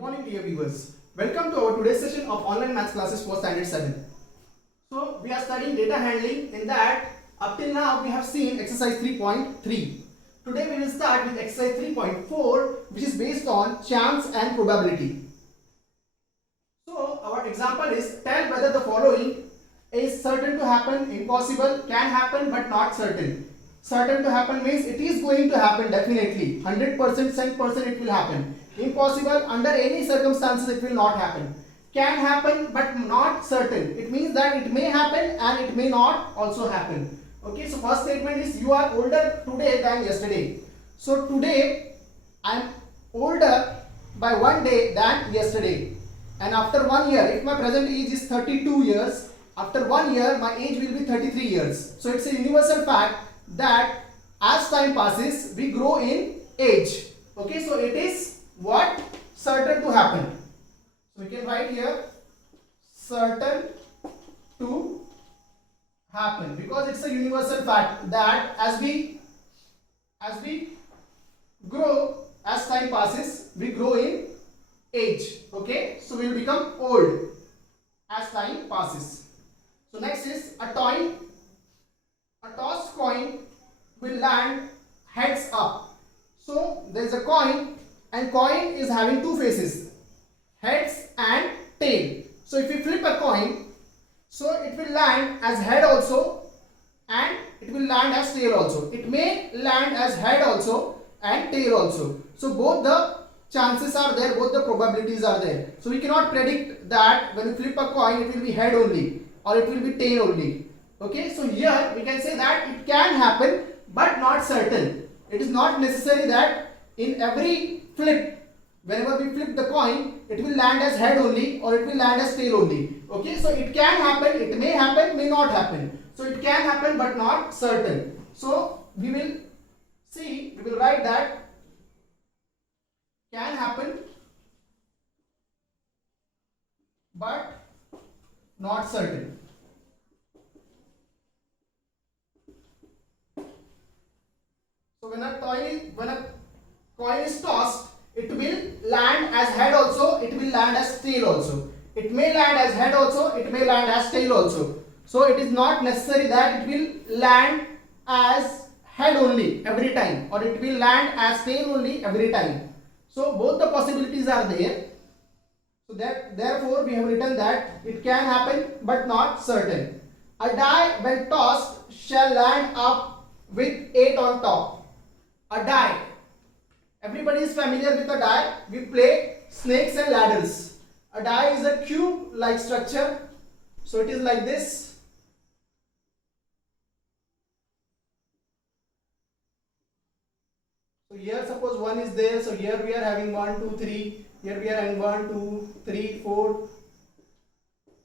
morning, dear viewers. Welcome to our today's session of online maths classes for standard 7. So we are studying data handling. In that, up till now we have seen exercise 3.3. Today we will start with exercise 3.4, which is based on chance and probability. So our example is, tell whether the following is certain to happen, impossible, can happen but not certain. Certain to happen means it is going to happen definitely, 100%, 100% it will happen. Impossible, under any circumstances it will not happen. Can happen but not certain, it means that it may happen and it may not also happen. Okay, so first statement is, you are older today than yesterday. So today I am older by 1 day than yesterday. And after 1 year, if my present age is 32 years, after 1 year my age will be 33 years. So it's a universal fact that as time passes we grow in age. Okay, so it is what? Certain to happen. So we can write here certain to happen, because it's a universal fact that as we grow, as time passes we grow in age. Okay, so we will become old as time passes. So next is, a tossed coin will land heads up. So there is a coin and coin is having two faces, heads and tail. So if we flip a coin, so it will land as head also and it will land as tail also. It may land as head also and tail also. So both the chances are there, both the probabilities are there. So we cannot predict that when we flip a coin it will be head only or it will be tail only. Okay, so here we can say that it can happen but not certain. It is not necessary that in every flip, whenever we flip the coin, it will land as head only or it will land as tail only. Okay, so it can happen, it may happen, may not happen. So it can happen but not certain. So we will see, we will write that can happen but not certain. So when a coin is tossed, it will land as head also, it will land as tail also. It may land as head also, it may land as tail also. So it is not necessary that it will land as head only every time or it will land as tail only every time. So both the possibilities are there. So therefore we have written that it can happen but not certain. A die when tossed shall land up with 8 on top. A die. Everybody is familiar with a die. We play snakes and ladders. A die is a cube-like structure. So it is like this. So here suppose 1 is there. So here we are having 1, 2, 3. Here we are having 1, 2, 3, 4,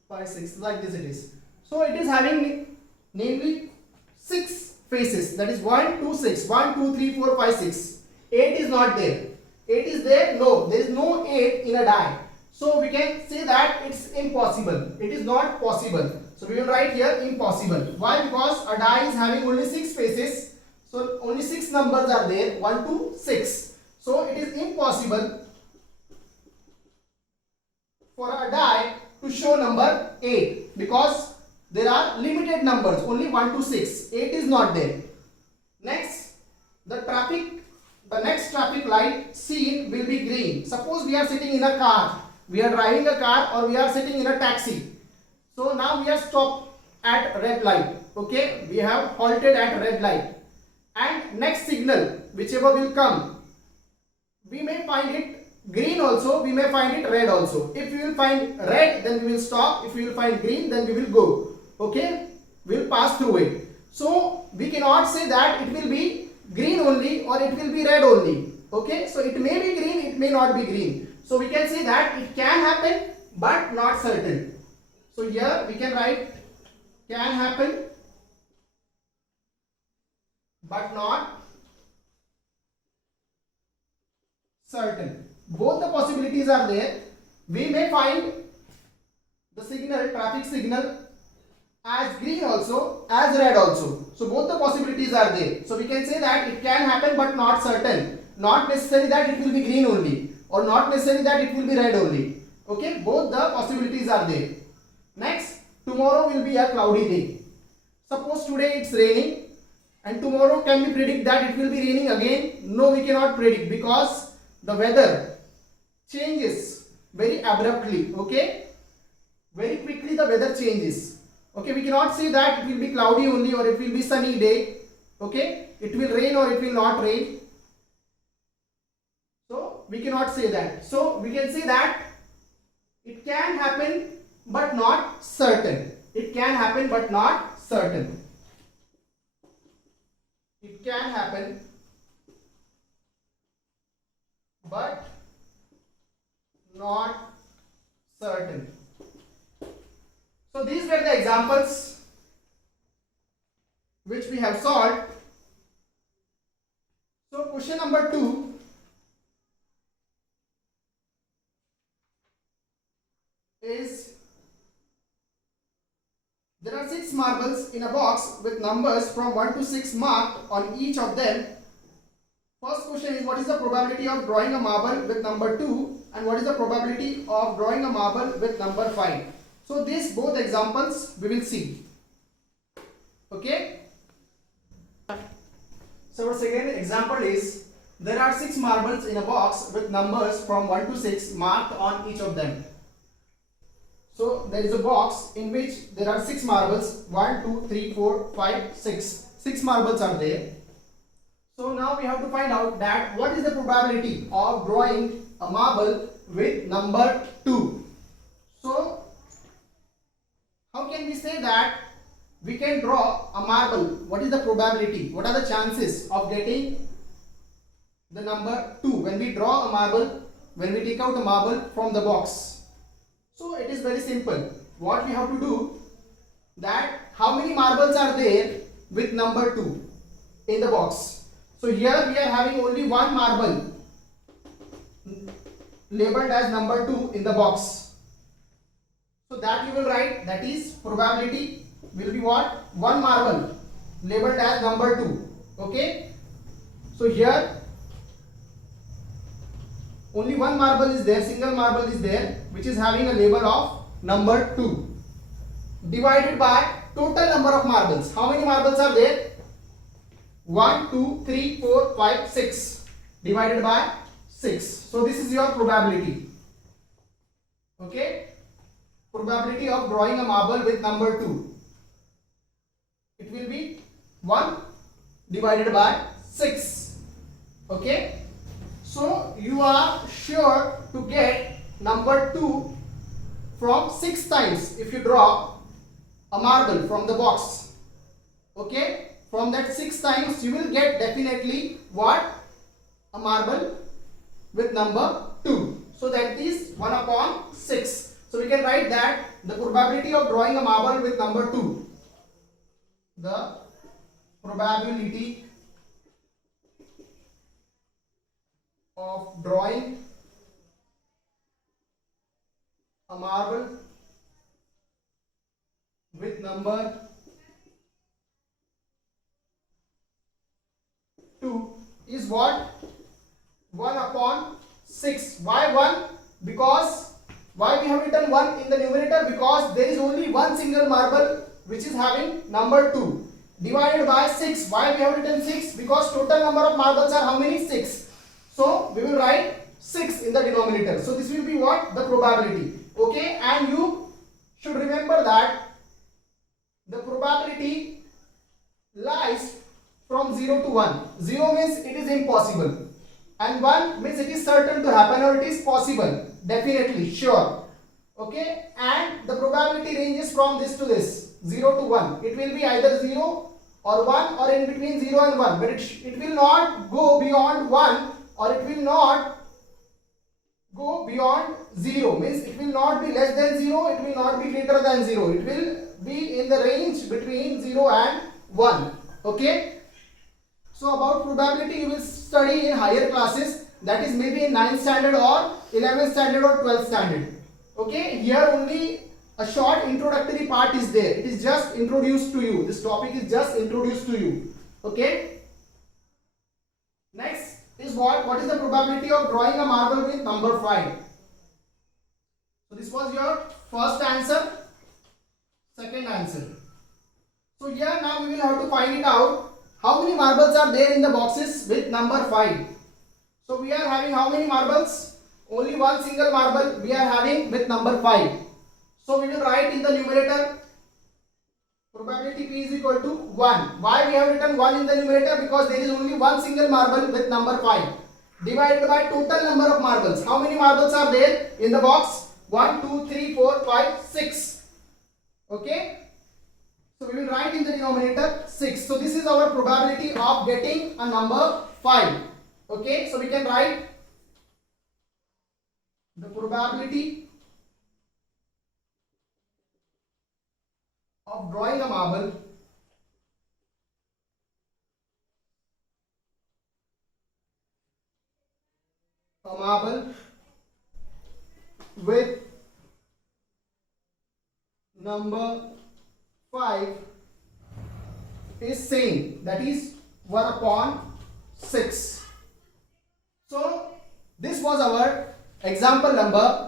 5, 6. Like this it is. So it is having namely 6 faces. That is 1, 2, 6. 1, 2, 3, 4, 5, 6. 8 is not there. 8 is there? No. There is no 8 in a die. So we can say that it's impossible. It is not possible. So we will write here impossible. Why? Because a die is having only 6 faces. So only 6 numbers are there. 1, 2, 6. So it is impossible for a die to show number 8, because there are limited numbers, only 1 to 6. 8 is not there. Next, the next traffic light seen will be green. Suppose we are sitting in a car, we are driving a car or we are sitting in a taxi. So now we are stopped at red light. Okay, we have halted at red light. And next signal, whichever will come, we may find it green also, we may find it red also. If we will find red, then we will stop. If we will find green, then we will go. Okay, we will pass through it. So we cannot say that it will be green only or it will be red only. Okay, so it may be green, it may not be green. So we can say that it can happen but not certain. So here we can write can happen but not certain. Both the possibilities are there. We may find the signal, traffic signal, as green also, as red also. So both the possibilities are there. So we can say that it can happen but not certain. Not necessary that it will be green only or not necessary that it will be red only. Okay, both the possibilities are there. Next, tomorrow will be a cloudy day. Suppose today it's raining and tomorrow can we predict that it will be raining again? No, we cannot predict because the weather changes very abruptly. Okay, very quickly the weather changes. Okay, we cannot say that it will be cloudy only or it will be sunny day. Okay, it will rain or it will not rain. So we cannot say that. So we can say that it can happen but not certain. It can happen but not certain. It can happen but not certain. So these were the examples which we have solved. So question number 2. Is there are 6 marbles in a box with numbers from 1 to 6 marked on each of them. First question is what is the probability of drawing a marble with number 2 and what is the probability of drawing a marble with number 5. So these both examples we will see. Okay. So our second example is there are 6 marbles in a box with numbers from 1 to 6 marked on each of them. So there is a box in which there are 6 marbles, 1, 2, 3, 4, 5, 6. 6 marbles are there. So now we have to find out that what is the probability of drawing a marble with number 2. So how can we say that we can draw a marble? What is the probability? What are the chances of getting the number 2 when we draw a marble, when we take out a marble from the box? So it is very simple. What we have to do, that how many marbles are there with number 2 in the box. So here we are having only one marble labeled as number 2 in the box. So that you will write, that is probability will be what? One marble labeled as number 2. Okay. So here only one marble is there, single marble is there, which is having a label of number 2, divided by total number of marbles. How many marbles are there? 1, 2, 3, 4, 5, 6, divided by 6. So this is your probability. Okay, probability of drawing a marble with number 2. It will be 1 divided by 6. Okay. So you are sure to get number 2 from 6 times if you draw a marble from the box. Okay, from that 6 times you will get definitely what? A marble with number 2. So that is 1 upon 6. So we can write that the probability of drawing a marble with number 2. The probability of drawing a marble with number 2 is what? 1 upon 6. Why 1? Because why we have written 1 in the numerator? Because there is only one single marble which is having number 2, divided by 6. Why we have written 6? Because total number of marbles are how many? 6. So we will write 6 in the denominator. So this will be what? The probability. Okay, and you should remember that the probability lies from 0 to 1. 0 means it is impossible and 1 means it is certain to happen or it is possible, definitely, sure. Okay, and the probability ranges from this to this, 0 to 1. It will be either 0 or 1 or in between 0 and 1, but it will not go beyond 1 or it will not go beyond 0, means it will not be less than 0, it will not be greater than 0, it will be in the range between 0 and 1. Okay, so about probability you will study in higher classes, that is maybe in 9th standard or 11th standard or 12th standard. Okay, here only a short introductory part is there, it is just introduced to you, this topic is just introduced to you. Okay, next is what? What is the probability of drawing a marble with number 5? So this was your first answer, second answer. So here now we will have to find it out. How many marbles are there in the boxes with number 5? So we are having how many marbles? Only one single marble we are having with number 5. So we will write in the numerator probability P is equal to 1. Why we have written 1 in the numerator? Because there is only one single marble with number 5. Divided by total number of marbles. How many marbles are there in the box? 1, 2, 3, 4, 5, 6. Okay. So we will write in the denominator 6. So this is our probability of getting a number 5. Okay. So we can write the probability of drawing a marble with number 5 is same, that is 1 upon 6. So this was our example number